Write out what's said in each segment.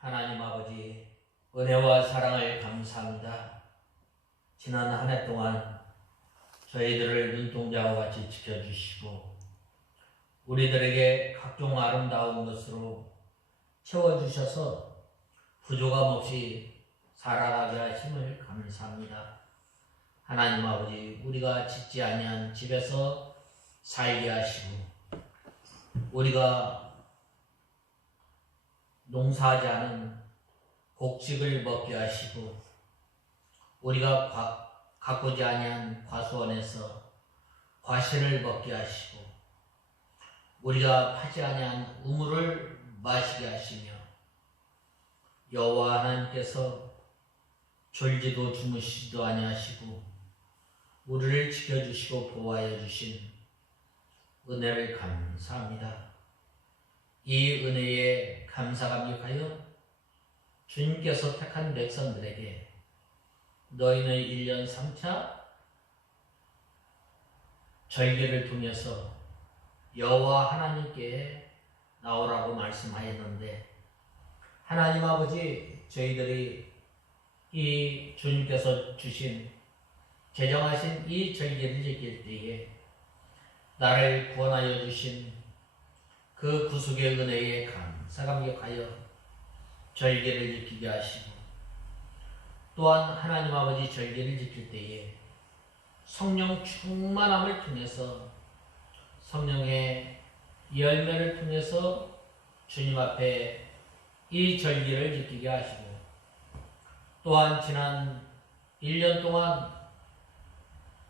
하나님 아버지, 은혜와 사랑을 감사합니다. 지난 한 해 동안 저희들을 눈동자와 같이 지켜주시고 우리들에게 각종 아름다운 것으로 채워주셔서 부족함 없이 살아가게 하심을 감사합니다. 하나님 아버지, 우리가 짓지 아니한 집에서 살게 하시고 우리가 농사하지 않은 곡식을 먹게 하시고 우리가 가꾸지 아니한 과수원에서 과실을 먹게 하시고 우리가 파지 아니한 우물을 마시게 하시며 여호와 하나님께서 졸지도 주무시지도 아니하시고 우리를 지켜주시고 보호하여 주신 은혜를 감사합니다. 이 은혜에 감사감격하여 주님께서 택한 백성들에게 너희는 1년 3차 절기를 통해서 여호와 하나님께 나오라고 말씀하였는데, 하나님 아버지, 저희들이 이 주님께서 주신 제정하신 이 절기를 지킬 때에 나를 구원하여 주신 그 구속의 은혜에 감사감격하여 절기를 지키게 하시고, 또한 하나님 아버지 절기를 지킬 때에 성령 충만함을 통해서 성령의 열매를 통해서 주님 앞에 이 절기를 지키게 하시고, 또한 지난 1년 동안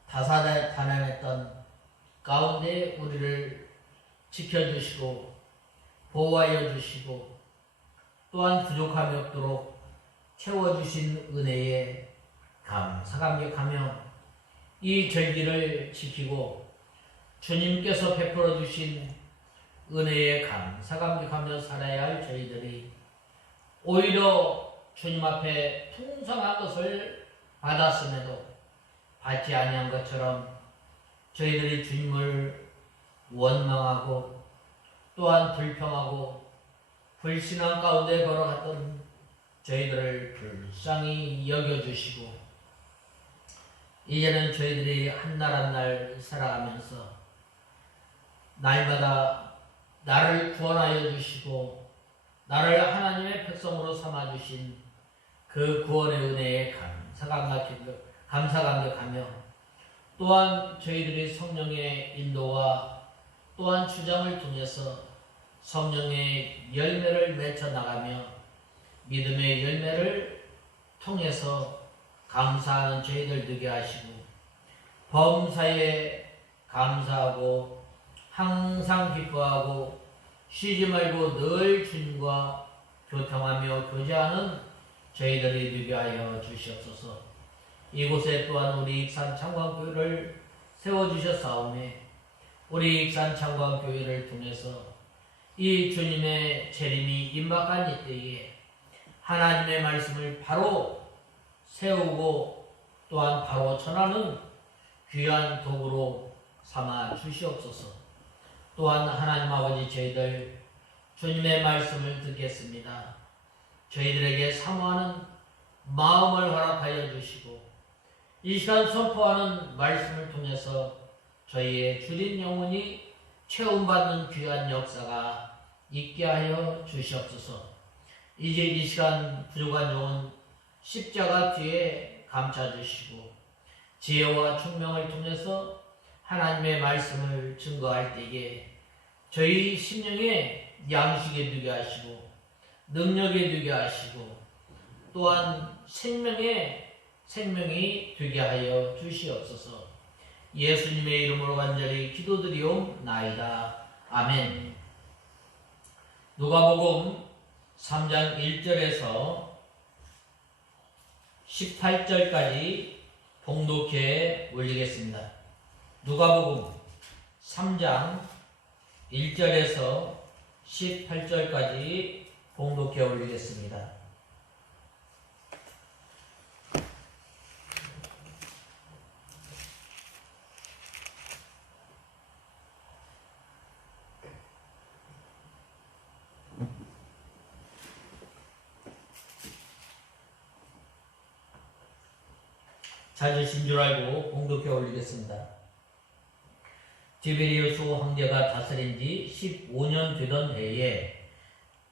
다사다난했던 가운데 우리를 지켜주시고 보호하여 주시고 또한 부족함이 없도록 채워주신 은혜에 감사감격하며 이 절기를 지키고 주님께서 베풀어 주신 은혜에 감사감격하며 살아야 할 저희들이 오히려 주님 앞에 풍성한 것을 받았음에도 받지 아니한 것처럼 저희들이 주님을 원망하고 또한 불평하고 불신앙 가운데 걸어갔던 저희들을 불쌍히 여겨주시고, 이제는 저희들이 한 날 한 날 살아가면서 날마다 나를 구원하여 주시고 나를 하나님의 백성으로 삼아주신 그 구원의 은혜에 감사감격하며 또한 저희들이 성령의 인도와 또한 주장을 통해서 성령의 열매를 맺어 나가며 믿음의 열매를 통해서 감사하는 저희들 되게 하시고, 범사에 감사하고 항상 기뻐하고 쉬지 말고 늘 주님과 교통하며 교제하는 저희들이 되게 하여 주시옵소서. 이곳에 또한 우리 익산 창광교회를 세워주셨사오매 우리 익산 창광교회를 통해서 이 주님의 재림이 임박한 이때에 하나님의 말씀을 바로 세우고 또한 바로 전하는 귀한 도구로 삼아 주시옵소서. 또한 하나님 아버지, 저희들 주님의 말씀을 듣겠습니다. 저희들에게 사모하는 마음을 허락하여 주시고 이 시간 선포하는 말씀을 통해서 저희의 주린 영혼이 체험받는 귀한 역사가 있게 하여 주시옵소서. 이제 이 시간 부족한 영혼 십자가 뒤에 감춰주시고 지혜와 총명을 통해서 하나님의 말씀을 증거할 때에 저희 심령에 양식이 되게 하시고 능력이 되게 하시고 또한 생명이 되게 하여 주시옵소서. 예수님의 이름으로 간절히 기도드리옵나이다. 아멘. 누가복음 3장 1절에서 18절까지 봉독해 올리겠습니다. 누가복음 3장 1절에서 18절까지 봉독해 올리겠습니다. 찾으신 줄 알고 봉독해 올리겠습니다. 디베리우스 황제가 다스린 지 15년 되던 해에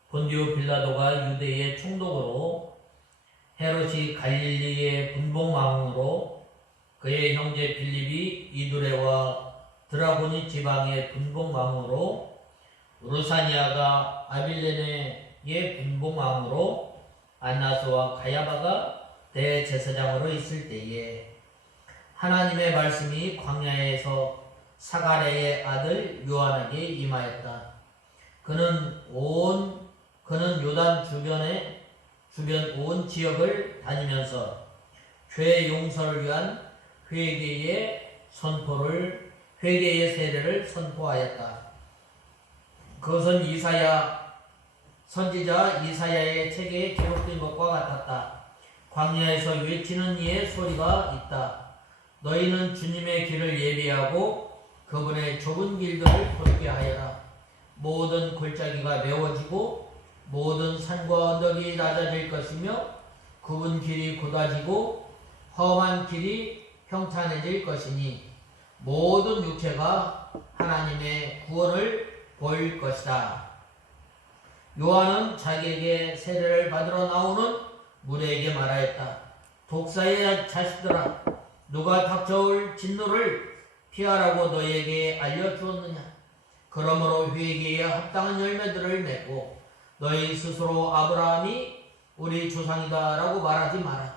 본디오 빌라도가 유대의 총독으로 헤롯이 갈릴리의 분봉왕으로 그의 형제 빌립이 이두레와 드라고니 지방의 분봉왕으로 루사니아가 아빌레네의 분봉왕으로 안나스와 가야바가 대제사장으로 있을 때에 하나님의 말씀이 광야에서 사가랴의 아들 요한에게 임하였다. 그는 요단 주변 온 지역을 다니면서 죄 용서를 위한 회개의 세례를 선포하였다. 그것은 선지자 이사야의 책에 기록된 것과 같았다. 광야에서 외치는 이의 소리가 있다. 너희는 주님의 길을 예비하고 그분의 좁은 길들을 걷게 하여라. 모든 골짜기가 메워지고 모든 산과 언덕이 낮아질 것이며 굽은 길이 곧아지고 험한 길이 평탄해질 것이니 모든 육체가 하나님의 구원을 볼 것이다. 요한은 자기에게 세례를 받으러 나오는 무리에게 말하였다. 독사의 자식들아, 누가 닥쳐올 진노를 피하라고 너희에게 알려주었느냐? 그러므로 회개에 합당한 열매들을 맺고 너희 스스로 아브라함이 우리 조상이다 라고 말하지 마라.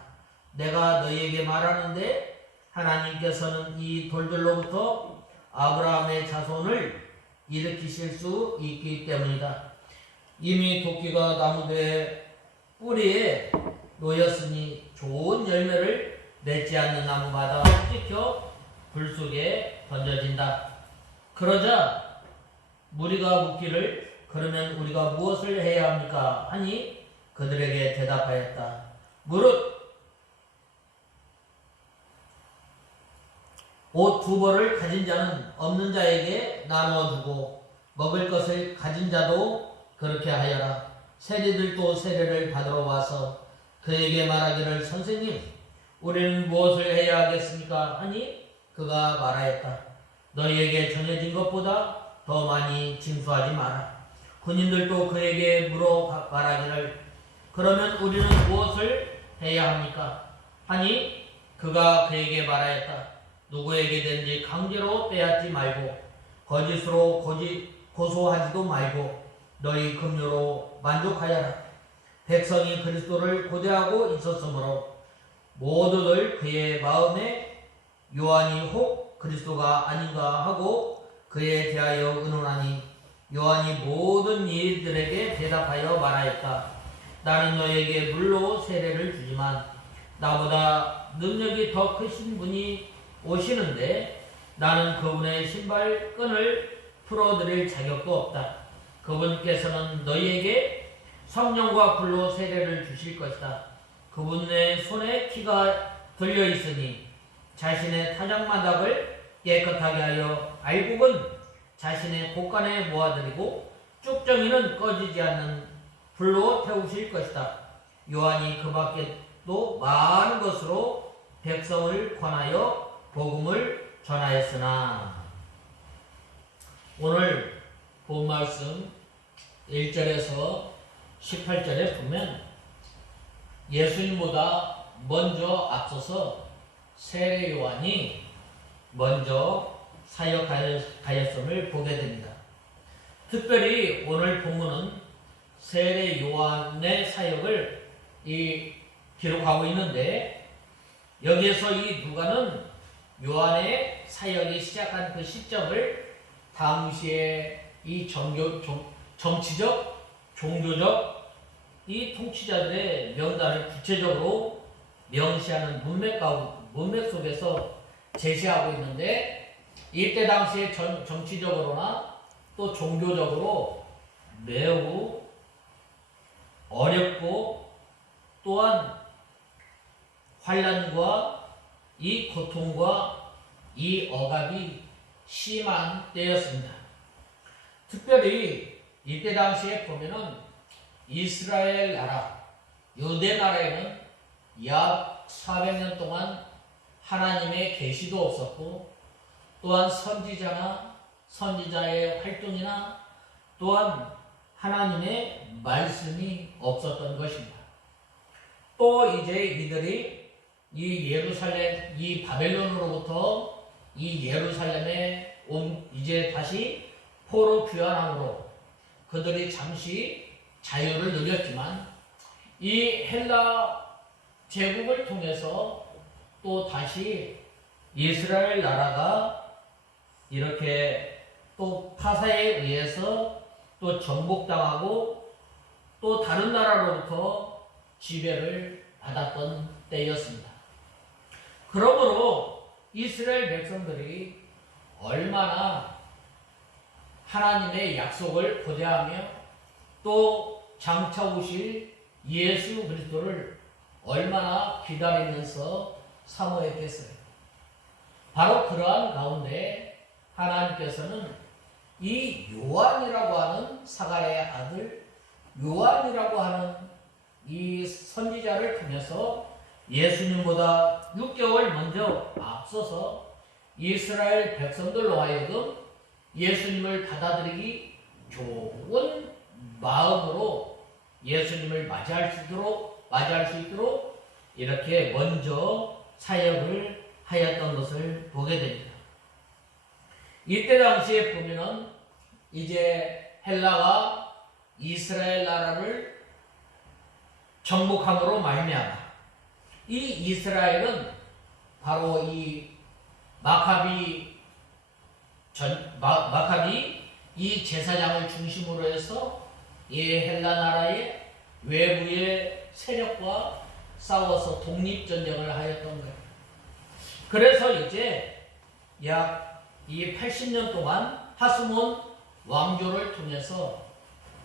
내가 너희에게 말하는데 하나님께서는 이 돌들로부터 아브라함의 자손을 일으키실 수 있기 때문이다. 이미 도끼가 나무의 뿌리에 놓였으니 좋은 열매를 맺지 않는 나무마다 찍혀 불 속에 던져진다. 그러자 무리가 묻기를 그러면 우리가 무엇을 해야 합니까? 하니 그들에게 대답하였다. 무릇 옷 2벌을 가진 자는 없는 자에게 나누어주고 먹을 것을 가진 자도 그렇게 하여라. 세리들도 세례를 받으러 와서 그에게 말하기를 선생님, 우리는 무엇을 해야 하겠습니까? 하니 그가 말하였다. 너희에게 정해진 것보다 더 많이 징수하지 마라. 군인들도 그에게 물어 말하기를 그러면 우리는 무엇을 해야 합니까? 하니 그가 그에게 말하였다. 누구에게든지 강제로 빼앗지 말고 거짓으로 고소하지도 말고 너희 급료로 만족하여라. 백성이 그리스도를 고대하고 있었으므로 모두들 그의 마음에 요한이 혹 그리스도가 아닌가 하고 그에 대하여 의논하니 요한이 모든 이들에게 대답하여 말하였다. 나는 너에게 물로 세례를 주지만 나보다 능력이 더 크신 분이 오시는데 나는 그분의 신발끈을 풀어드릴 자격도 없다. 그분께서는 너희에게 성령과 불로 세례를 주실 것이다. 그분의 손에 키가 들려있으니 자신의 타작마닥을 깨끗하게 하여 알곡은 자신의 곳간에 모아드리고 쭉정이는 꺼지지 않는 불로 태우실 것이다. 요한이 그 밖에도 많은 것으로 백성을 권하여 복음을 전하였으나. 오늘 본 말씀 1절에서 18절에 보면 예수님보다 먼저 앞서서 세례 요한이 먼저 사역하였음을 보게 됩니다. 특별히 오늘 본문은 세례 요한의 사역을 기록하고 있는데 여기에서 이 누가는 요한의 사역이 시작한 그 시점을 당시에 이 정치적, 종교적 이 통치자들의 명단을 구체적으로 명시하는 문맥 속에서 제시하고 있는데 이때 당시에 정치적으로나 또 종교적으로 매우 어렵고 또한 환난과 이 고통과 이 억압이 심한 때였습니다. 특별히 이때 당시에 보면은 이스라엘 나라, 유대 나라에는 약 400년 동안 하나님의 계시도 없었고 또한 선지자나 선지자의 활동이나 또한 하나님의 말씀이 없었던 것입니다. 또 이제 이들이 이 예루살렘, 이 바벨론으로부터 이 예루살렘에 이제 다시 포로 귀환함으로 그들이 잠시 자유를 누렸지만 이 헬라 제국을 통해서 또 다시 이스라엘 나라가 이렇게 또 파사에 의해서 또 정복당하고 또 다른 나라로부터 지배를 받았던 때였습니다. 그러므로 이스라엘 백성들이 얼마나 하나님의 약속을 고대하며 또 장차 오실 예수 그리스도를 얼마나 기다리면서 사모했겠어요. 바로 그러한 가운데 하나님께서는 이 요한이라고 하는 사가랴의 아들 요한이라고 하는 이 선지자를 통해서 예수님보다 6개월 먼저 앞서서 이스라엘 백성들로 하여금 예수님을 받아들이기 좋은 마음으로 예수님을 맞이할 수 있도록 이렇게 먼저 사역을 하였던 것을 보게 됩니다. 이때 당시에 보면은 이제 헬라가 이스라엘 나라를 정복함으로 말미암아 이 이스라엘은 바로 이 마카비 이 제사장을 중심으로 해서 이 헬라 나라의 외부의 세력과 싸워서 독립전쟁을 하였던 거예요. 그래서 이제 약 이 80년 동안 하스몬 왕조를 통해서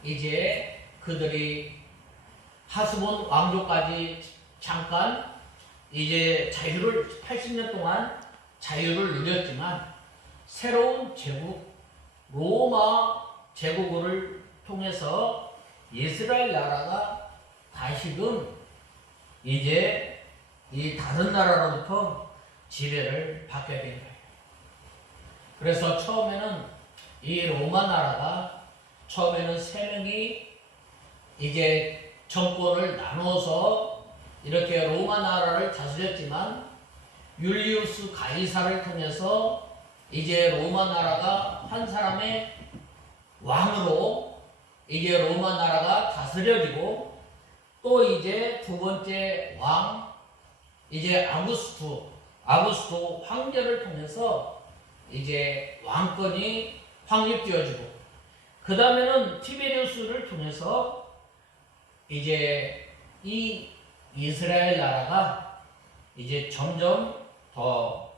이제 그들이 하스몬 왕조까지 잠깐 이제 80년 동안 자유를 누렸지만 새로운 제국 로마 제국을 통해서 이스라엘 나라가 다시금 이제 이 다른 나라로부터 지배를 받게 된 거예요. 그래서 처음에는 이 로마 나라가 처음에는 3명이 이제 정권을 나눠서 이렇게 로마 나라를 다스렸지만 율리우스 가이사를 통해서 이제 로마 나라가 한 사람의 왕으로 이제 로마 나라가 다스려지고 또 이제 두 번째 왕 이제 아구스토 황제를 통해서 이제 왕권이 확립되어지고 그 다음에는 티베리우스를 통해서 이제 이 이스라엘 나라가 이제 점점 더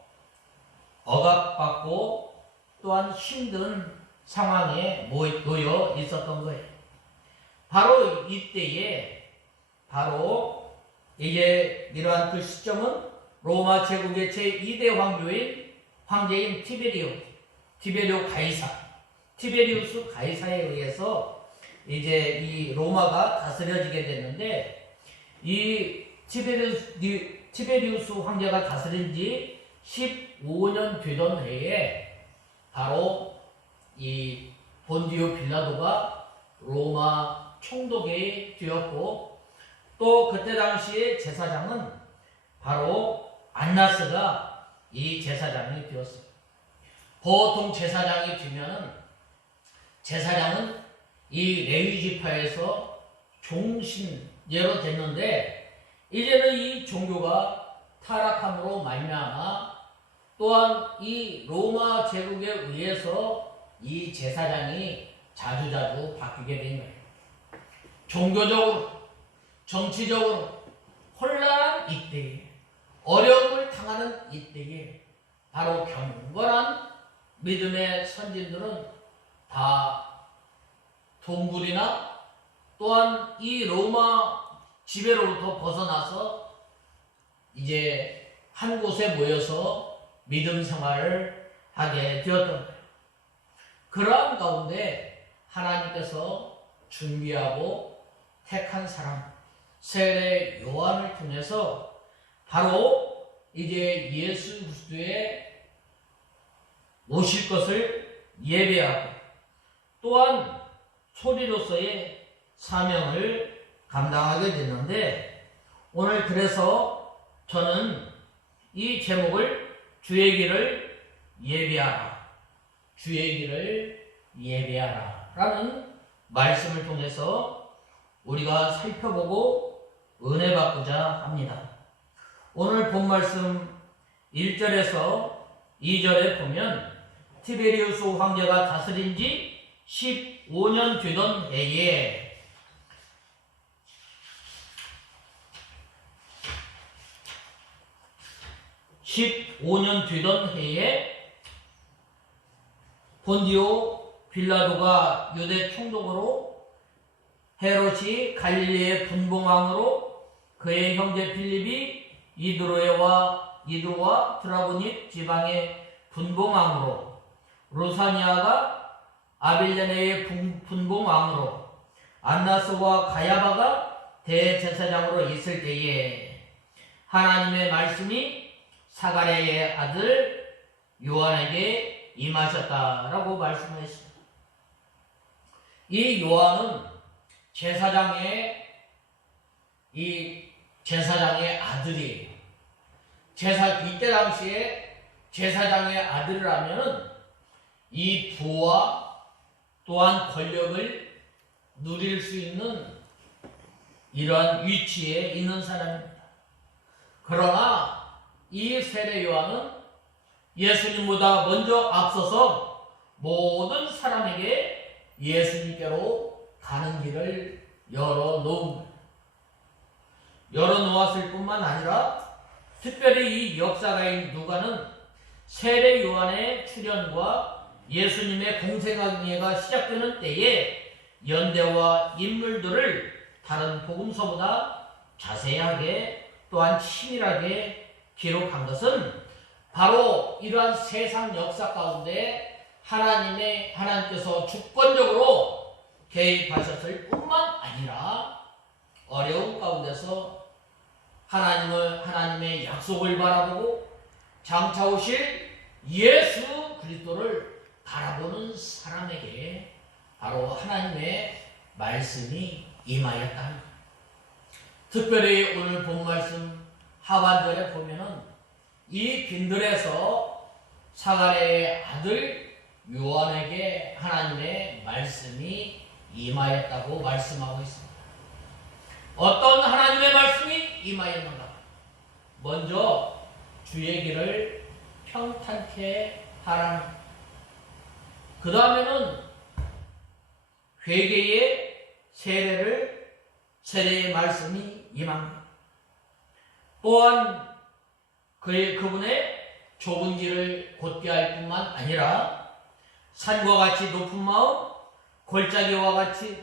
억압받고 또한 힘든 상황에 놓여 있었던 거예요. 바로 이때에 바로 이제 이러한 그 시점은 로마 제국의 제2대 황제인 티베리우스 가이사에 의해서 이제 이 로마가 다스려지게 됐는데 이 티베리우스 황제가 다스린 지 15년 되던 해에 바로 이 본디오 빌라도가 로마 총독이 되었고 또 그때 당시에 제사장은 바로 안나스가 이 제사장이 되었어요. 보통 제사장이 되면은 제사장은 이 레위 지파에서 종신제로 됐는데 이제는 이 종교가 타락함으로 말미암아 또한 이 로마 제국에 의해서 이 제사장이 자주자주 바뀌게 된 거예요. 종교적으로 정치적으로 혼란한 이때에 어려움을 당하는 이때에 바로 경건한 믿음의 선진들은 다 동굴이나 또한 이 로마 지배로부터 벗어나서 이제 한 곳에 모여서 믿음 생활을 하게 되었던 거예요. 그러한 가운데 하나님께서 준비하고 택한 사람 세례 요한을 통해서 바로 이제 예수 그리스도의 오실 것을 예배하고 또한 소리로서의 사명을 감당하게 됐는데 오늘 그래서 저는 이 제목을 주의 길을 예배하라, 주의 길을 예배하라 라는 말씀을 통해서 우리가 살펴보고 은혜 받고자 합니다. 오늘 본 말씀 1절에서 2절에 보면 티베리우스 황제가 다스린 지 15년 되던 해에 본디오 빌라도가 유대 총독으로 헤롯이 갈릴리의 분봉왕으로 그의 형제 필립이 이드로와 드라고닙 지방의 분봉왕으로 루사니아가 아빌레네의 분봉왕으로 안나스와 가야바가 대제사장으로 있을 때에 하나님의 말씀이 사가랴의 아들 요한에게 임하셨다라고 말씀하셨습니다. 이 요한은 제사장의 아들이에요. 이때 당시에 제사장의 아들이라면 이 부와 또한 권력을 누릴 수 있는 이러한 위치에 있는 사람입니다. 그러나 이 세례 요한은 예수님보다 먼저 앞서서 모든 사람에게 예수님께로 가는 길을 열어놓았을 뿐만 아니라 특별히 이 역사가인 누가는 세례 요한의 출현과 예수님의 공생애가 시작되는 때에 연대와 인물들을 다른 복음서보다 자세하게 또한 치밀하게 기록한 것은 바로 이러한 세상 역사 가운데 하나님께서 주권적으로 개입하셨을 뿐만 아니라 어려움 가운데서 하나님의 약속을 바라보고 장차 오실 예수 그리스도를 바라보는 사람에게 바로 하나님의 말씀이 임하였다 합니다. 특별히 오늘 본 말씀 하반절에 보면은 이 빈들에서 사가랴의 아들 요한에게 하나님의 말씀이 임하였다고 말씀하고 있습니다. 어떤 하나님의 말씀이 임하였는가? 먼저 주의 길을 평탄케 하라. 그 다음에는 회개의 세례의 말씀이 임합니다. 또한 그분의 좁은 길을 곧게 할 뿐만 아니라 산과 같이 높은 마음, 골짜기와 같이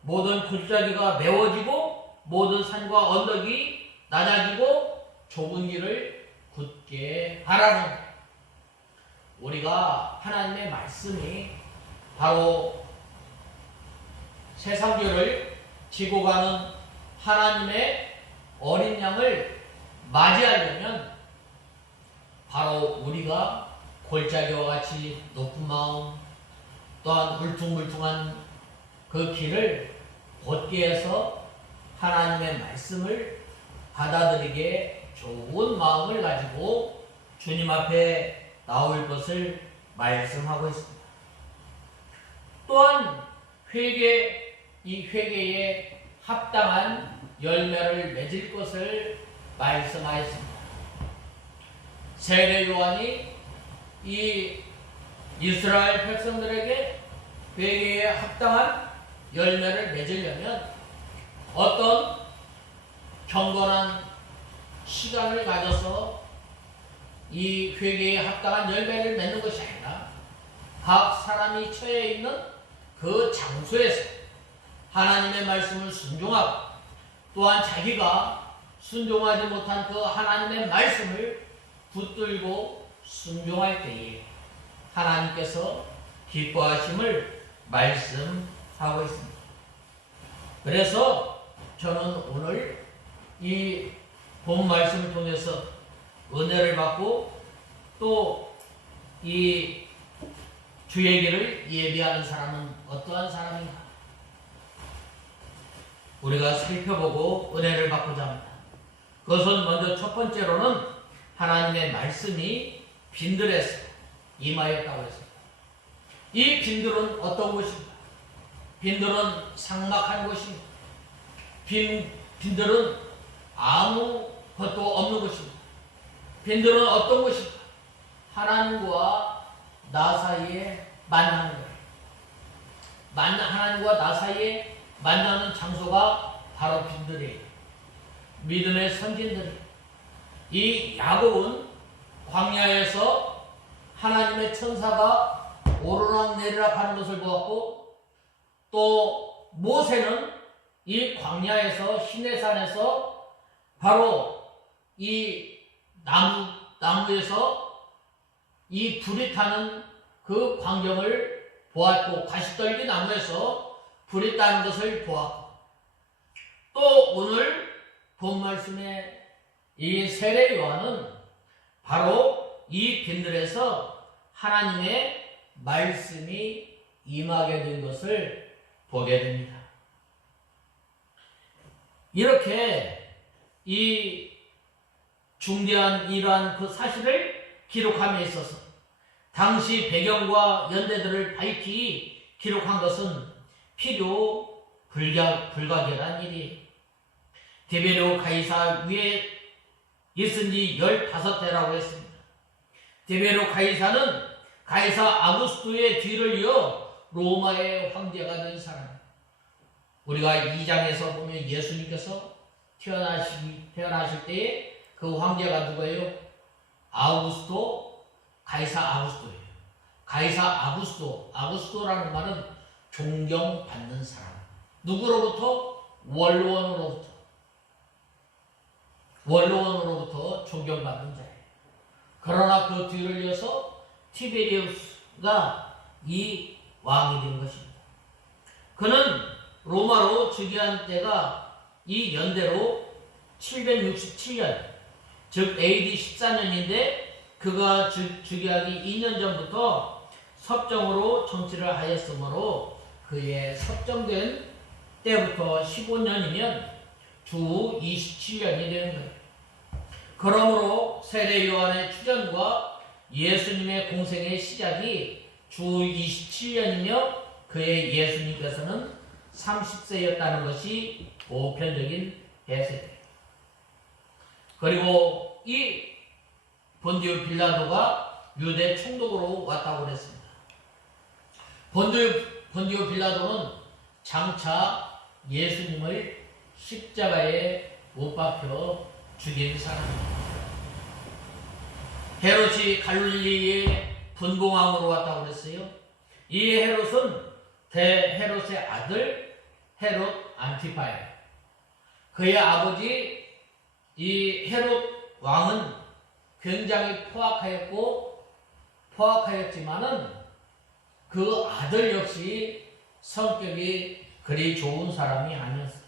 모든 골짜기가 메워지고 모든 산과 언덕이 낮아지고 좁은 길을 굳게 하라는 우리가 하나님의 말씀이 바로 세상교를 지고 가는 하나님의 어린 양을 맞이하려면 바로 우리가 골짜기와 같이 높은 마음 또한 울퉁불퉁한 그 길을 곧게 해서 하나님의 말씀을 받아들이게 좋은 마음을 가지고 주님 앞에 나올 것을 말씀하고 있습니다. 또한 이 회개에 합당한 열매를 맺을 것을 말씀하였습니다. 세례 요한이 이 이스라엘 백성들에게 회개에 합당한 열매를 맺으려면 어떤 경건한 시간을 가져서 이 회개에 합당한 열매를 맺는 것이 아니라 각 사람이 처해 있는 그 장소에서 하나님의 말씀을 순종하고 또한 자기가 순종하지 못한 그 하나님의 말씀을 붙들고 순종할 때에 하나님께서 기뻐하심을 말씀하고 있습니다. 그래서 저는 오늘 이 본 말씀을 통해서 은혜를 받고 또 이 주의 길을 예비하는 사람은 어떠한 사람인가? 우리가 살펴보고 은혜를 받고자 합니다. 그것은 먼저 첫 번째로는 하나님의 말씀이 빈들에서 임하였다고 했습니다. 이 빈들은 어떤 곳입니까? 빈들은 삭막한 곳입니다. 빈들은 아무것도 없는 곳입니다. 빈들은 어떤 곳입니까? 하나님과 나 사이에 만나는 거예요. 하나님과 나 사이에 만나는 장소가 바로 빈들이에요. 믿음의 선진들이. 이 야곱은 광야에서 하나님의 천사가 오르락내리락 하는 것을 보았고, 또 모세는 이 광야에서 시내산에서 바로 이 나무에서 이 불이 타는 그 광경을 보았고, 가시떨기 나무에서 불이 타는 것을 보았고, 또 오늘 본 말씀의 이 세례 요한은 바로 이 빈들에서 하나님의 말씀이 임하게 된 것을 보게 됩니다. 이렇게 이 중대한 이러한 그 사실을 기록함에 있어서 당시 배경과 연대들을 밝히 기록한 것은 필요 불가결한 일이에요. 디베리오 가이사 위에 있은 지 15대라고 했습니다. 디베리오 가이사는 가이사 아구스토의 뒤를 이어 로마의 황제가 된 사람. 우리가 2장에서 보면 예수님께서 태어나실 때에 그 황제가 누구예요? 가이사 아구스토예요. 가이사 아구스토라는 말은 존경받는 사람. 누구로부터? 원로원으로부터 존경받는 자예요. 그러나 그 뒤를 이어서 티베리우스가 이 왕이 된 것입니다. 그는 로마로 즉위한 때가 이 연대로 767년, 즉 AD 14년인데 그가 즉위하기 2년 전부터 섭정으로 정치를 하였으므로 그의 섭정된 때부터 15년이면 주 27년이 되는 거예요. 그러므로 세례 요한의 출현과 예수님의 공생의 시작이 주 27년이며 그의 예수님께서는 30세였다는 것이 보편적인 해석이에요. 그리고 이 본디오 빌라도가 유대 총독으로 왔다고 그랬습니다. 본디오 빌라도는 장차 예수님을 십자가에 못 박혀 죽인 사람입니다. 헤롯이 갈릴리의 분봉왕으로 왔다고 그랬어요. 이 헤롯은 대헤롯의 아들 헤롯 안티파예요. 그의 아버지 이 헤롯 왕은 굉장히 포악하였지만은 그 아들 역시 성격이 그리 좋은 사람이 아니었어요.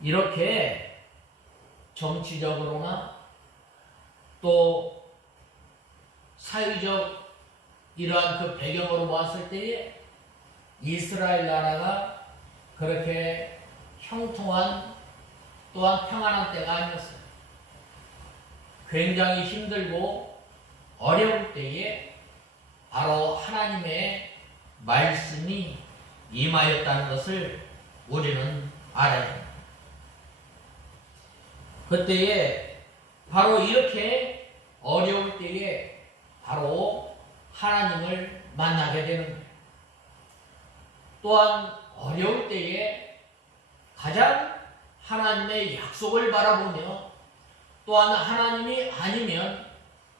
이렇게 정치적으로나 또 사회적 이러한 그 배경으로 봤을 때에 이스라엘 나라가 그렇게 형통한 또한 평안한 때가 아니었어요. 굉장히 힘들고 어려울 때에 바로 하나님의 말씀이 임하였다는 것을 우리는 알아야 합니다. 그때에 바로 이렇게 어려울 때에 바로 하나님을 만나게 되는 거예요. 또한 어려울 때에 가장 하나님의 약속을 바라보며 또한 하나님이 아니면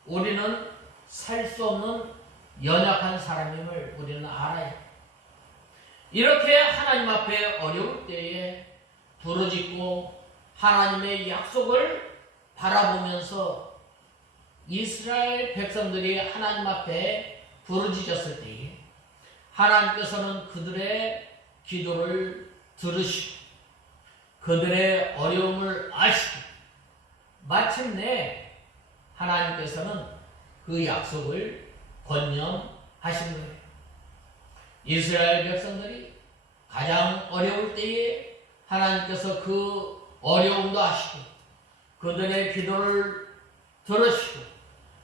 우리는 살 수 없는 연약한 사람임을 우리는 알아야 해요. 이렇게 하나님 앞에 어려울 때에 부르짖고 하나님의 약속을 바라보면서 이스라엘 백성들이 하나님 앞에 부르짖었을 때에 하나님께서는 그들의 기도를 들으시고 그들의 어려움을 아시고 마침내 하나님께서는 그 약속을 권념하신 거예요. 이스라엘 백성들이 가장 어려울 때에 하나님께서 그 어려움도 아시고 그들의 기도를 들으시고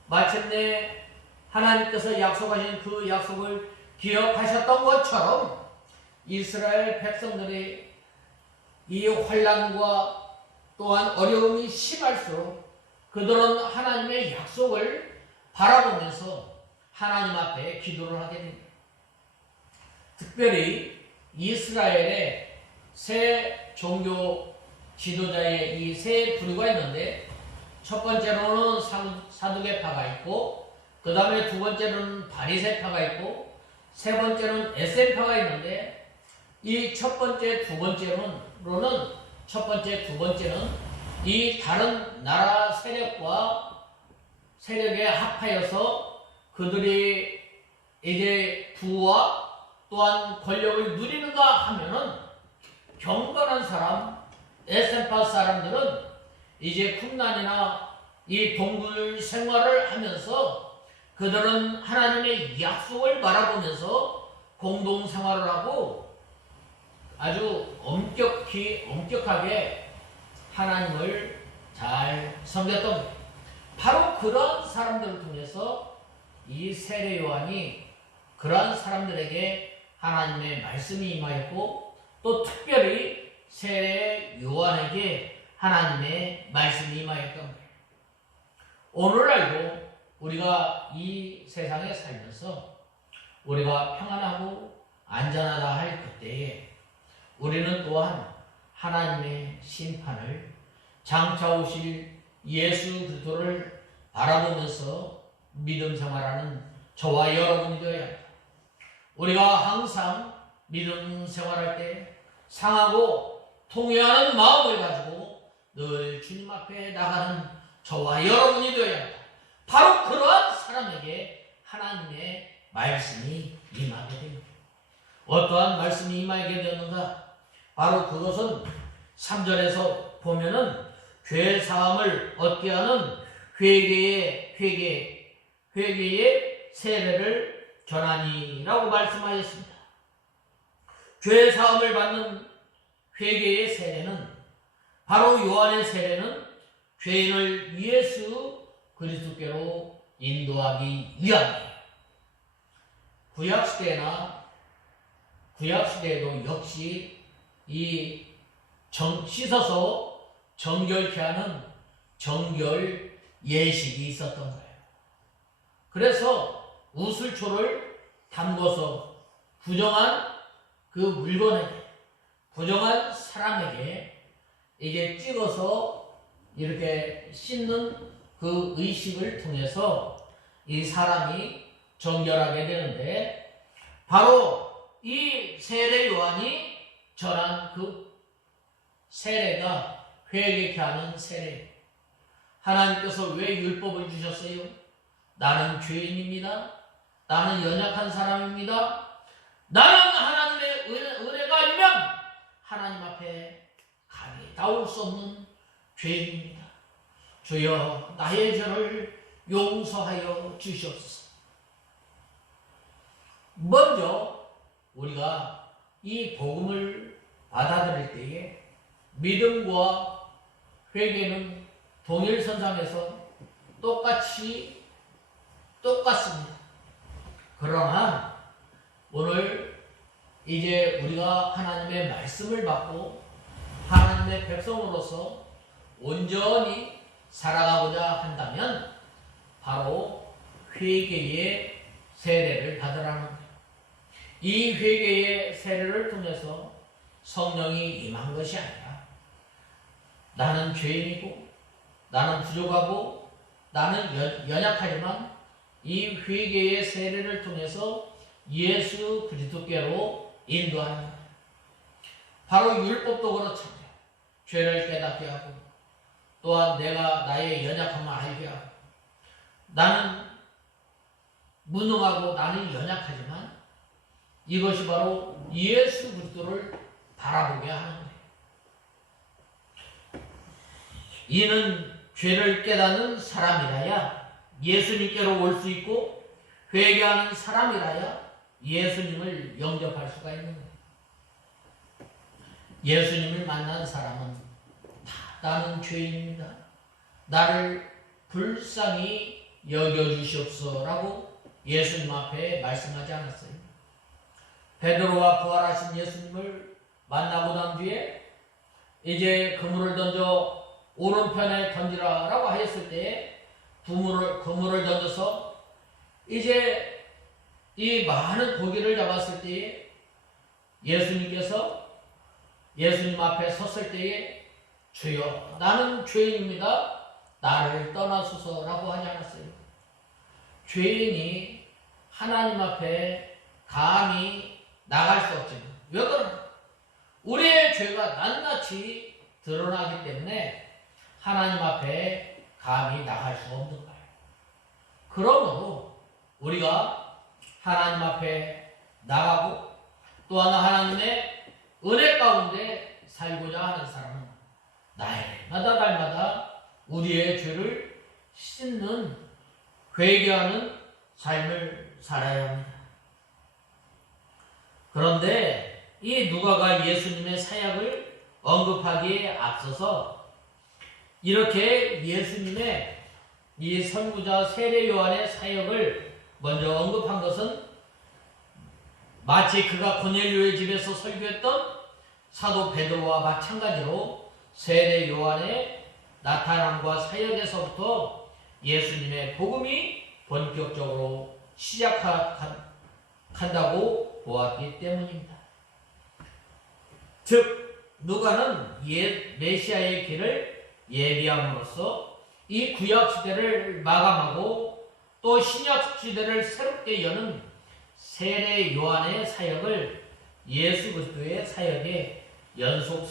마침내 하나님께서 약속하신 그 약속을 기억하셨던 것처럼 이스라엘 백성들의 이 환난과 또한 어려움이 심할수록 그들은 하나님의 약속을 바라보면서 하나님 앞에 기도를 하게 됩니다. 특별히 이스라엘의 세 종교 지도자의 이 세 부류가 있는데 첫 번째로는 사두개파가 있고 그 다음에 두 번째로는 바리새파가 있고 세 번째는 에셈파가 있는데 이 첫 번째, 두 번째는 이 다른 나라 세력에 합하여서 그들이 이제 부와 또한 권력을 누리는가 하면은 경건한 사람, 에셈파 사람들은 이제 국난이나 이 동굴 생활을 하면서 그들은 하나님의 약속을 바라보면서 공동 생활을 하고 아주 엄격하게 하나님을 잘 섬겼던 거예요. 바로 그런 사람들을 통해서 이 세례 요한이 그러한 사람들에게 하나님의 말씀이 임하였고 또 특별히 세례 요한에게 하나님의 말씀이 임하였던 거예요. 오늘날도 우리가 이 세상에 살면서 우리가 평안하고 안전하다 할 그때에 우리는 또한 하나님의 심판을 장차 오실 예수 그리스도를 바라보면서 믿음 생활하는 저와 여러분이 되어야 합니다. 우리가 항상 믿음 생활할 때 상하고 통회하는 마음을 가지고 늘 주님 앞에 나가는 저와 여러분이 되어야 합니다. 바로 그러한 사람에게 하나님의 말씀이 임하게 됩니다. 어떠한 말씀이 임하게 되었는가? 바로 그것은 3절에서 보면은 죄 사함을 얻게 하는 회개의 세례를 전하니라고 말씀하셨습니다. 죄 사함을 받는 회개의 세례는 바로 요한의 세례는 죄인을 예수 그리스도께로 인도하기 위함이에요. 구약시대에도 역시 이 씻어서 정결케 하는 정결 예식이 있었던 거예요. 그래서 우슬초를 담궈서 부정한 그 물건에게, 부정한 사람에게 이게 찍어서 이렇게 씻는 그 의식을 통해서 이 사람이 정결하게 되는데 바로 이 세례 요한이 전한 그 세례가 회개케 하는 세례. 하나님께서 왜 율법을 주셨어요? 나는 죄인입니다. 나는 연약한 사람입니다. 나는 하나님의 은혜가 아니면 하나님 앞에 감히 나올 수 없는 죄인입니다. 주여 나의 죄를 용서하여 주시옵소서. 먼저 우리가 이 복음을 받아들일 때에 믿음과 회개는 동일선상에서 똑같습니다. 그러나 오늘 이제 우리가 하나님의 말씀을 받고 하나님의 백성으로서 온전히 살아가고자 한다면 바로 회개의 세례를 받으라는 거예요. 이 회개의 세례를 통해서 성령이 임한 것이 아니라 나는 죄인이고 나는 부족하고 나는 연약하지만 이 회개의 세례를 통해서 예수 그리스도께로 인도하는 거예요. 바로 율법도 그렇잖아요. 죄를 깨닫게 하고 또한 내가 나의 연약함을 알게 하고 나는 무능하고 나는 연약하지만 이것이 바로 예수 그리스도를 바라보게 하는 거예요. 이는 죄를 깨닫는 사람이라야 예수님께로 올 수 있고 회개하는 사람이라야 예수님을 영접할 수가 있는 거예요. 예수님을 만난 사람은 다 나는 죄인입니다. 나를 불쌍히 여겨주시옵소서라고 예수님 앞에 말씀하지 않았어요. 베드로가 부활하신 예수님을 만나고 난 뒤에 이제 그물을 던져 오른편에 던지라라고 하였을 때에 그물을 던져서 이제 이 많은 고기를 잡았을 때에 예수님께서 예수님 앞에 섰을 때에 주여 나는 죄인입니다. 나를 떠나소서라고 하지 않았어요. 죄인이 하나님 앞에 감히 나갈 수 없지만 왜 그러나 우리의 죄가 낱낱이 드러나기 때문에 하나님 앞에 감히 나갈 수 없는 거예요. 그러므로 우리가 하나님 앞에 나가고 또 하나님의 은혜 가운데 살고자 하는 사람은 날마다 날마다 우리의 죄를 씻는 회개하는 삶을 살아야 합니다. 그런데 이 누가가 예수님의 사역을 언급하기에 앞서서 이렇게 예수님의 이 선구자 세례 요한의 사역을 먼저 언급한 것은 마치 그가 고넬료의 집에서 설교했던 사도 베드로와 마찬가지로 세례 요한의 나타남과 사역에서부터 예수님의 복음이 본격적으로 시작한다고 보았기 때문입니다. 즉 누가는 메시아의 길을 예비함으로써 이 구약시대를 마감하고 또 신약시대를 새롭게 여는 세례 요한의 사역을 예수 그리스도의 사역의 연속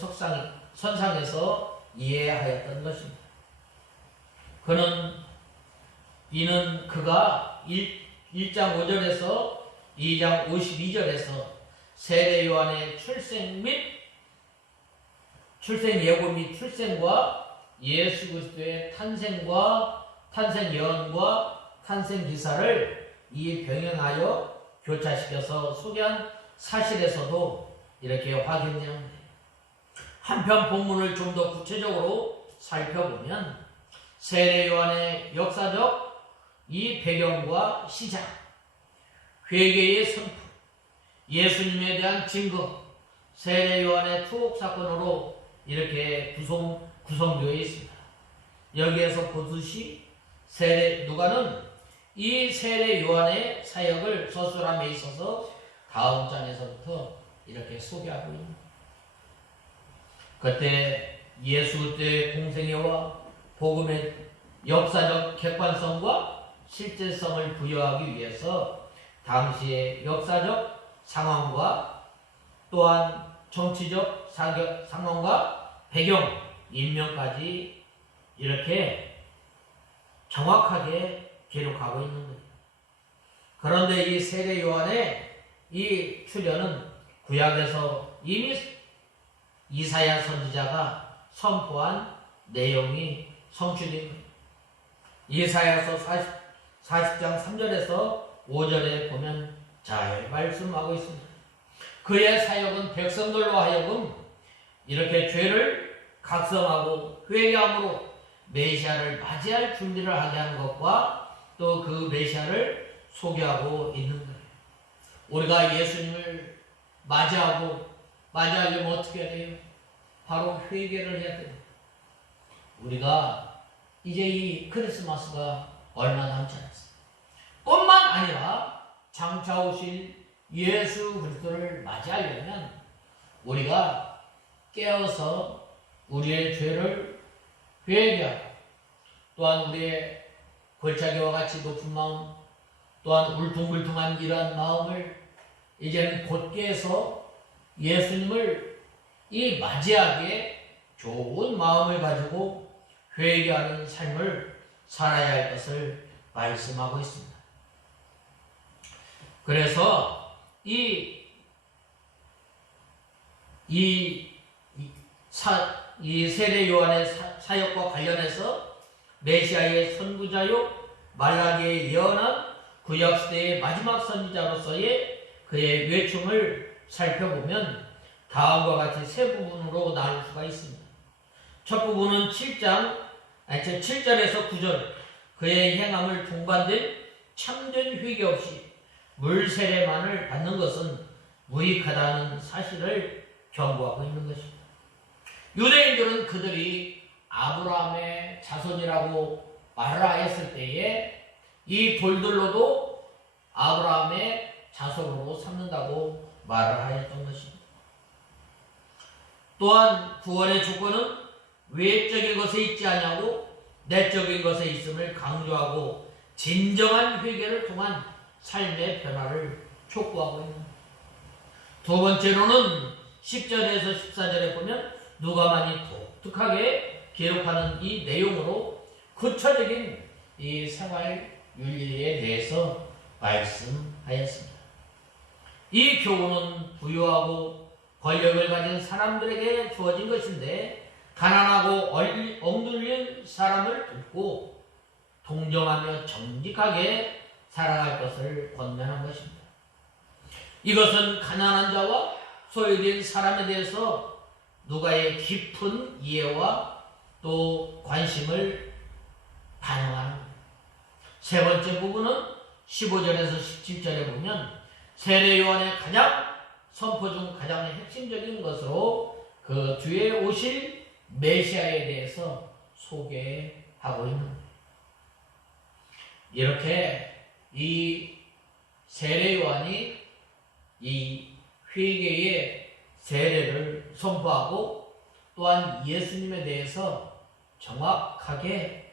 선상에서 이해하였던 것입니다. 이는 그가 1장 5절에서 2장 52절에서 세례 요한의 출생 예고 및 출생과 예수 그리스도의 탄생과 탄생 예언과 탄생 기사를 이 병행하여 교차시켜서 소개한 사실에서도 이렇게 확인되는데 한편 본문을 좀 더 구체적으로 살펴보면 세례 요한의 역사적 이 배경과 시작, 회개의 선포, 예수님에 대한 증거, 세례 요한의 투옥 사건으로 이렇게 구성되어 있습니다. 여기에서 보듯이 누가는 이 세례 요한의 사역을 서술함에 있어서 다음 장에서부터 이렇게 소개하고 있습니다. 그때 예수 그리스도의 공생애와 복음의 역사적 객관성과 실제성을 부여하기 위해서 당시의 역사적 상황과 또한 정치적 상황과 배경, 인명까지 이렇게 정확하게 기록하고 있는 거예요. 그런데 이 세례 요한의 이 출현은 구약에서 이미 이사야 선지자가 선포한 내용이 성취된 거예요. 이사야서 40장 3절에서 5절에 보면 잘 말씀하고 있습니다. 그의 사역은 백성들로 하여금 이렇게 죄를 각성하고 회개함으로 메시아를 맞이할 준비를 하게 하는 것과 또 그 메시아를 소개하고 있는 거예요. 우리가 예수님을 맞이하려면 어떻게 해야 돼요? 바로 회개를 해야 돼요. 우리가 이제 이 크리스마스가 얼마 남지 않았어요. 뿐만 아니라 장차 오실 예수 그리스도를 맞이하려면 우리가 깨어서 우리의 죄를 회개하고 또한 우리의 골짜기와 같이 높은 마음 또한 울퉁불퉁한 이러한 마음을 이제는 곧게 해서 예수님을 이 맞이하기에 좋은 마음을 가지고 회개하는 삶을 살아야 할 것을 말씀하고 있습니다. 그래서 이 세례 요한의 사역과 관련해서 메시아의 선구자요 말라기에 예언한 구약시대의 마지막 선지자로서의 그의 외침을 살펴보면 다음과 같이 세 부분으로 나눌 수가 있습니다. 첫 부분은 7절에서 9절 그의 행함을 동반된 참된 회개 없이 물세례만을 받는 것은 무익하다는 사실을 경고하고 있는 것입니다. 유대인들은 그들이 아브라함의 자손이라고 말을 하였을 때에 이 돌들로도 아브라함의 자손으로 삼는다고 말을 하였던 것입니다. 또한 구원의 조건은 외적인 것에 있지 아니하고 내적인 것에 있음을 강조하고 진정한 회개를 통한 삶의 변화를 촉구하고 있는 것입니다. 두 번째로는 10절에서 14절에 보면 누가만이 독특하게 기록하는 이 내용으로 구체적인 이 생활 윤리에 대해서 말씀하였습니다. 이 교훈은 부유하고 권력을 가진 사람들에게 주어진 것인데 가난하고 억눌린 사람을 돕고 동정하며 정직하게 살아갈 것을 권면한 것입니다. 이것은 가난한 자와 소외된 사람에 대해서 누가의 깊은 이해와 또 관심을 반영하는 것입니다. 세 번째 부분은 15절에서 17절에 보면 세례 요한의 가장 선포 중 가장 핵심적인 것으로 그 뒤에 오실 메시아에 대해서 소개하고 있는 거예요. 이렇게 이 세례 요한이 이 회개의 세례를 선포하고 또한 예수님에 대해서 정확하게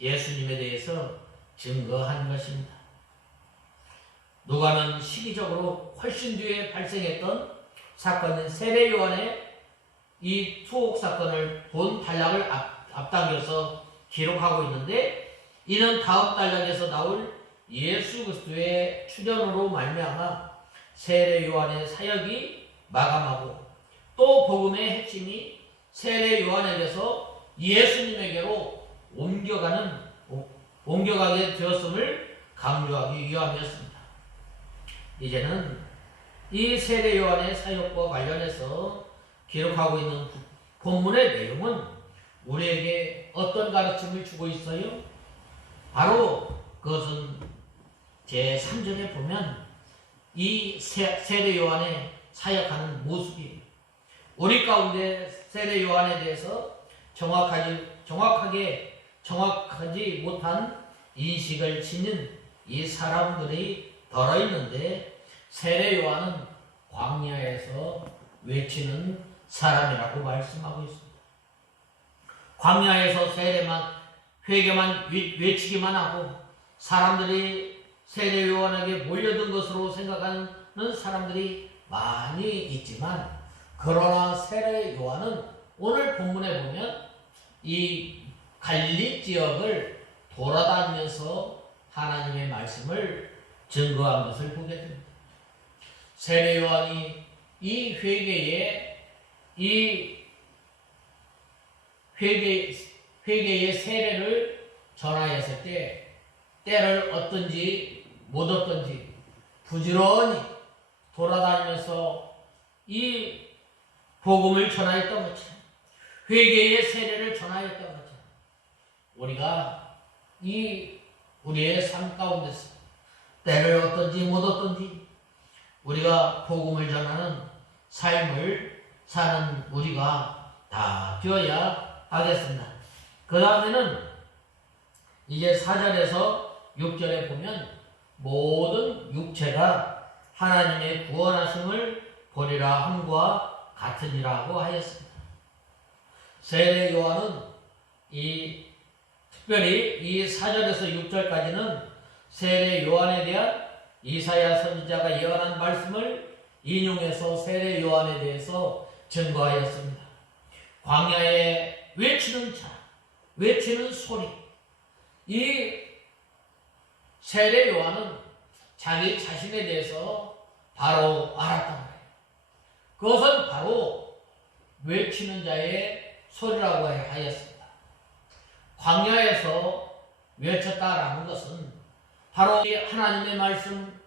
예수님에 대해서 증거한 것입니다. 누가는 시기적으로 훨씬 뒤에 발생했던 사건인 세례 요한의 이 투옥 사건을 본 단락을 앞당겨서 기록하고 있는데 이는 다음 단락에서 나올 예수 그리스도의 출현으로 말미암아 세례 요한의 사역이 마감하고 또 복음의 핵심이 세례 요한에게서 예수님에게로 옮겨가게 되었음을 강조하기 위함이었습니다. 이제는 이 세례 요한의 사역과 관련해서 기록하고 있는 본문의 내용은 우리에게 어떤 가르침을 주고 있어요? 바로 그것은 제3절에 보면 이 세례 요한의 사역하는 모습이에요. 우리 가운데 세례 요한에 대해서 정확하지 못한 인식을 지닌 이 사람들이 덜어있는데 세례 요한은 광야에서 외치는 사람이라고 말씀하고 있습니다. 광야에서 회개만 외치기만 하고 사람들이 세례 요한에게 몰려든 것으로 생각하는 사람들이 많이 있지만 그러나 세례 요한은 오늘 본문에 보면 이 갈릴리 지역을 돌아다니면서 하나님의 말씀을 증거한 것을 보게 됩니다. 세례 요한이 이 회개의 세례를 전하였을 때 때를 얻든지 못 얻든지 부지런히 돌아다니면서 이 복음을 전하였던 것처럼 회개의 세례를 전하였던 것처럼 우리가 우리의 삶 가운데서 때를 얻든지 못 얻든지 우리가 복음을 전하는 삶을 사는 우리가 다 되어야 하겠습니다. 그 다음에는 이제 4절에서 6절에 보면 모든 육체가 하나님의 구원하심을 보리라 함과 같으니라고 하였습니다. 세례 요한은 특별히 이 4절에서 6절까지는 세례 요한에 대한 이사야 선지자가 예언한 말씀을 인용해서 세례 요한에 대해서 증거하였습니다. 광야에 외치는 자, 외치는 소리. 이 세례 요한은 자기 자신에 대해서 바로 알았단 말이에요. 그것은 바로 외치는 자의 소리라고 하였습니다. 광야에서 외쳤다라는 것은 바로 이 하나님의 말씀,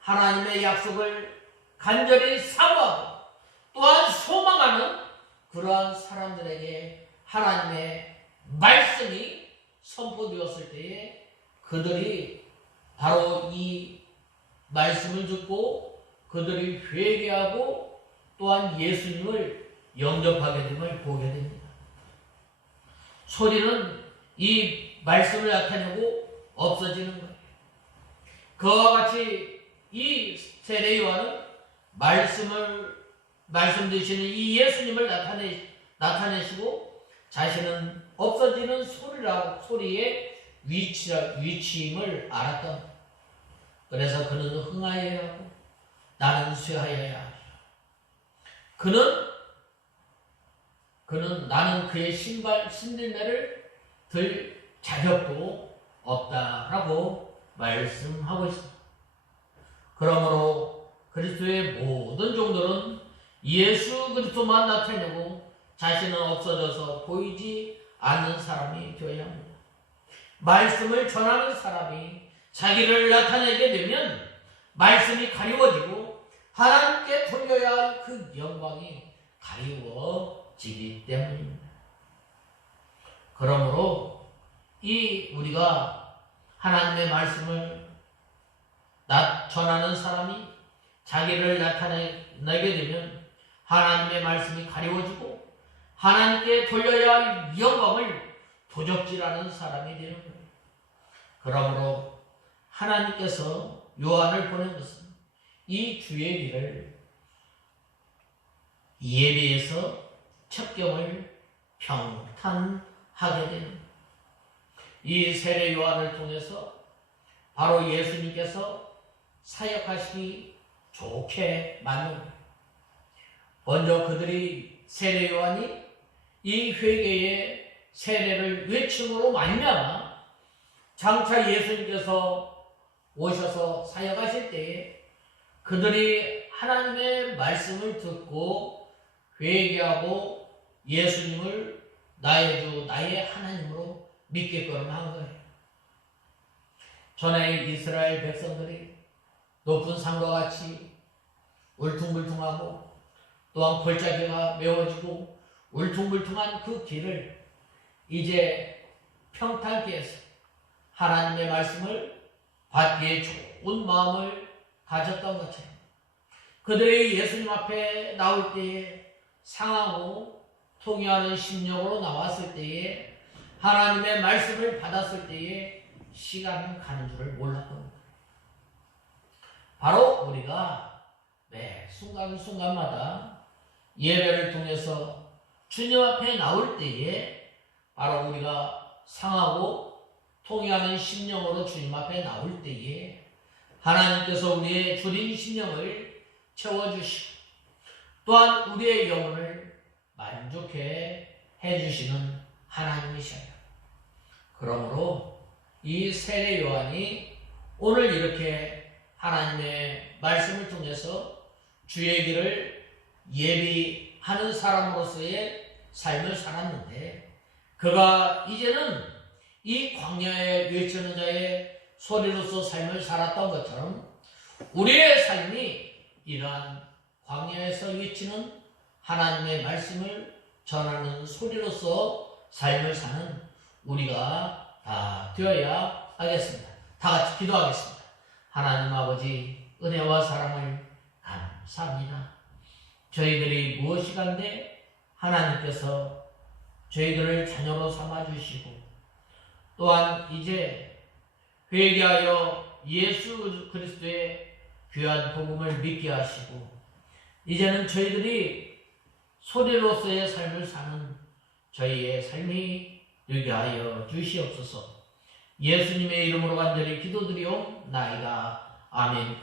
하나님의 약속을 간절히 사모하고 또한 소망하는 그러한 사람들에게 하나님의 말씀이 선포되었을 때에 그들이 바로 이 말씀을 듣고 그들이 회개하고 또한 예수님을 영접하게 됨을 보게 됩니다. 소리는 이 말씀을 나타내고 없어지는 거예요. 그와 같이 이 세례 요한은 말씀 되시는 이 예수님을 나타내시고 자신은 없어지는 소리의 위치임을 알았던. 그래서 그는 흥하여야 하고 나는 쇠하여야 하리라. 그는 나는 그의 신들매를 들 자격도 없다라고 말씀하고 있습니다. 그러므로 그리스도의 모든 종들은 예수 그리스도만 나타내고 자신은 없어져서 보이지 않는 사람이 되어야 합니다. 말씀을 전하는 사람이 자기를 나타내게 되면 말씀이 가리워지고 하나님께 돌려야 할 그 영광이 가리워지기 때문입니다. 그러므로 우리가 하나님의 말씀을 전하는 사람이 자기를 나타내게 되면 하나님의 말씀이 가리워지고 하나님께 돌려야 할 영광을 도적질하는 사람이 되는 거예요. 그러므로 하나님께서 요한을 보낸 것은 이 주의 길을 예배에서 첩경을 평탄하게 되는 이 세례 요한을 통해서 바로 예수님께서 사역하시기 좋게 만든 거예요. 먼저 그들이 세례 요한이 이 회개의 세례를 외침으로 말미암아 장차 예수님께서 오셔서 사역하실 때에 그들이 하나님의 말씀을 듣고 회개하고 예수님을 나의 주 나의 하나님으로 믿게끔 한 거예요. 전에 이스라엘 백성들이 높은 산과 같이 울퉁불퉁하고 또한 골짜기가 메워지고 울퉁불퉁한 그 길을 이제 평탄케 해서 하나님의 말씀을 받기에 좋은 마음을 가졌던 것처럼 그들이 예수님 앞에 나올 때에 상하고 통회하는 심령으로 나왔을 때에 하나님의 말씀을 받았을 때에 시간은 가는 줄을 몰랐던 거예요. 바로 우리가 매 순간순간마다 예배를 통해서 주님 앞에 나올 때에 바로 우리가 상하고 통회하는 심령으로 주님 앞에 나올 때에 하나님께서 우리의 주린 심령을 채워주시고 또한 우리의 영혼을 만족해 해주시는 하나님이셔요. 그러므로 이 세례 요한이 오늘 이렇게 하나님의 말씀을 통해서 주의 길을 예비하는 사람으로서의 삶을 살았는데 그가 이제는 이 광야에 외치는 자의 소리로서 삶을 살았던 것처럼 우리의 삶이 이러한 광야에서 외치는 하나님의 말씀을 전하는 소리로서 삶을 사는 우리가 다 되어야 하겠습니다. 다 같이 기도하겠습니다. 하나님 아버지 은혜와 사랑을 감사합니다. 저희들이 무엇이간데 하나님께서 저희들을 자녀로 삼아주시고 또한 이제 회개하여 예수 그리스도의 귀한 복음을 믿게 하시고 이제는 저희들이 소리로서의 삶을 사는 저희의 삶이 되게 하여 주시옵소서. 예수님의 이름으로 간절히 기도드리옵나이다. 아멘.